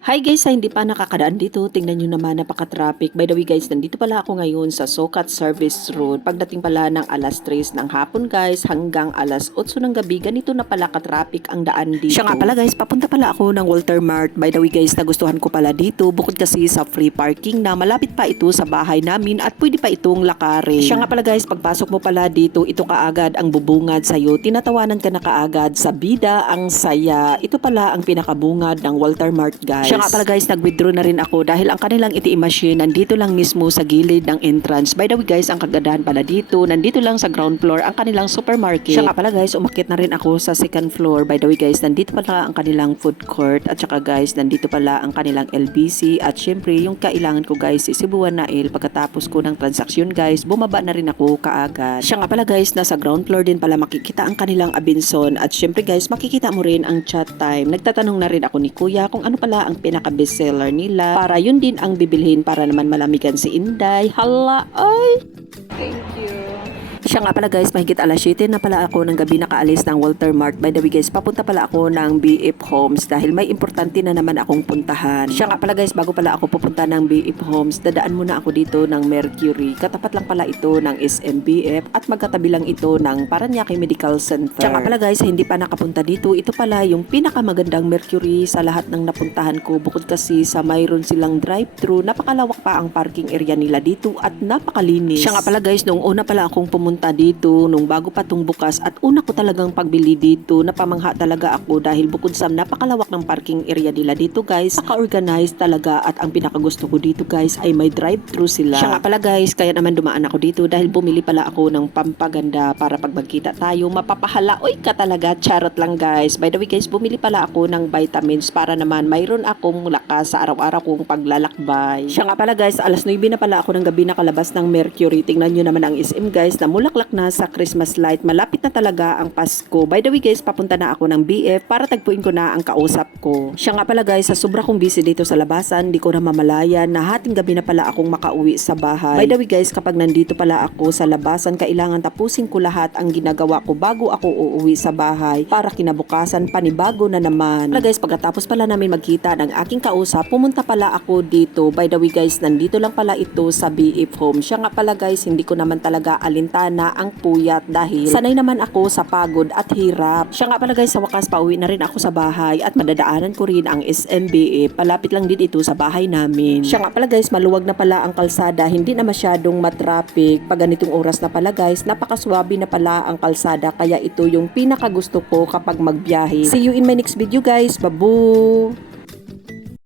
Hi guys, sa hindi pa nakakadaan dito, tingnan nyo naman napaka-traffic. By the way guys, nandito pala ako ngayon sa Sukat Service Road. Pagdating pala ng alas 3 ng hapon guys, hanggang alas 8 ng gabi, ganito na pala ka-traffic ang daan dito. Siya nga pala guys, papunta pala ako ng Walter Mart. By the way guys, nagustuhan ko pala dito, bukod kasi sa free parking na malapit pa ito sa bahay namin at pwede pa itong lakarin. Siya nga pala guys, pagpasok mo pala dito, ito kaagad ang bubungad sa'yo. Tinatawanan ka na kaagad sa bida ang saya. Ito pala ang pinakabungad ng Walter Mart guys. Siya nga pala guys, nag-withdraw na rin ako dahil ang kanilang ATM machine nandito lang mismo sa gilid ng entrance. By the way guys, ang kagandahan pala dito, nandito lang sa ground floor ang kanilang supermarket. Siya nga pala guys, umakyat na rin ako sa second floor. By the way guys, nandito pala ang kanilang food court at saka guys, nandito pala ang kanilang LBC at syempre yung kailangan ko guys, isibuan na pagkatapos ko ng transaksyon guys, bumaba na rin ako kaagad. Siya nga pala guys, nasa ground floor din pala makikita ang kanilang Abenson at syempre guys, makikita mo rin ang chat time. Nagtatanong na rin ako ni Kuya kung ano pala ang pinaka-bestseller nila para yun din ang bibilhin para naman malamigan si Inday. Hala, ay! Thank you. Siya nga pala guys, mahigit alas 7 na pala ako ng gabi nakaalis ng Walter Mart. By the way guys, papunta pala ako ng BF Homes dahil may importante na naman akong puntahan. Siya nga pala guys, bago pala ako pupunta ng BF Homes, dadaan muna ako dito ng Mercury. Katapat lang pala ito ng SMBF at magkatabi lang ito ng Paranaque Medical Center. Siya nga pala guys, hindi pa nakapunta dito. Ito pala yung pinakamagandang Mercury sa lahat ng napuntahan ko. Bukod kasi sa mayroon silang drive-thru, napakalawak pa ang parking area nila dito at napakalinis. Siya nga pala guys, nung una pala akong pumunta dito, nung bago pa tong bukas at una ko talagang pagbili dito, napamangha talaga ako dahil bukod sa napakalawak ng parking area nila dito guys, naka-organize talaga at ang pinakagusto ko dito guys ay may drive-thru sila. Siya nga pala guys, kaya naman dumaan ako dito dahil bumili pala ako ng pampaganda para pag magkita tayo, mapapahala. Uy ka talaga, charot lang guys. By the way guys, bumili pala ako ng vitamins para naman mayroon akong lakas sa araw-araw kong paglalakbay. Siya nga pala guys, alas 9 na pala ako ng gabi nakalabas ng Mercury. Tingnan nyo naman ang SM guys, na mulaklak na sa Christmas light. Malapit na talaga ang Pasko. By the way guys, papunta na ako ng BF para tagpuin ko na ang kausap ko. Siya nga pala guys, sa sobra kong busy dito sa labasan, di ko na mamalayan na hating gabi na pala akong makauwi sa bahay. By the way guys, kapag nandito pala ako sa labasan, kailangan tapusin ko lahat ang ginagawa ko bago ako uuwi sa bahay para kinabukasan panibago na naman. Pala guys, pagkatapos pala namin magkita ng aking kausap, pumunta pala ako dito. By the way guys, nandito lang pala ito sa BF Home. Siya nga pala guys, hindi ko naman talaga alintana ang puyat dahil sanay naman ako sa pagod at hirap. Siya nga pala guys, sa wakas pauwi na rin ako sa bahay at madadaanan ko rin ang SMBA. Palapit lang din ito sa bahay namin. Siya nga pala guys, maluwag na pala ang kalsada, hindi na masyadong matraffic. Pag ganitong oras na pala guys, napakaswabe na pala ang kalsada, kaya ito yung pinakagusto ko kapag magbiyahe. See you in my next video guys. Babu!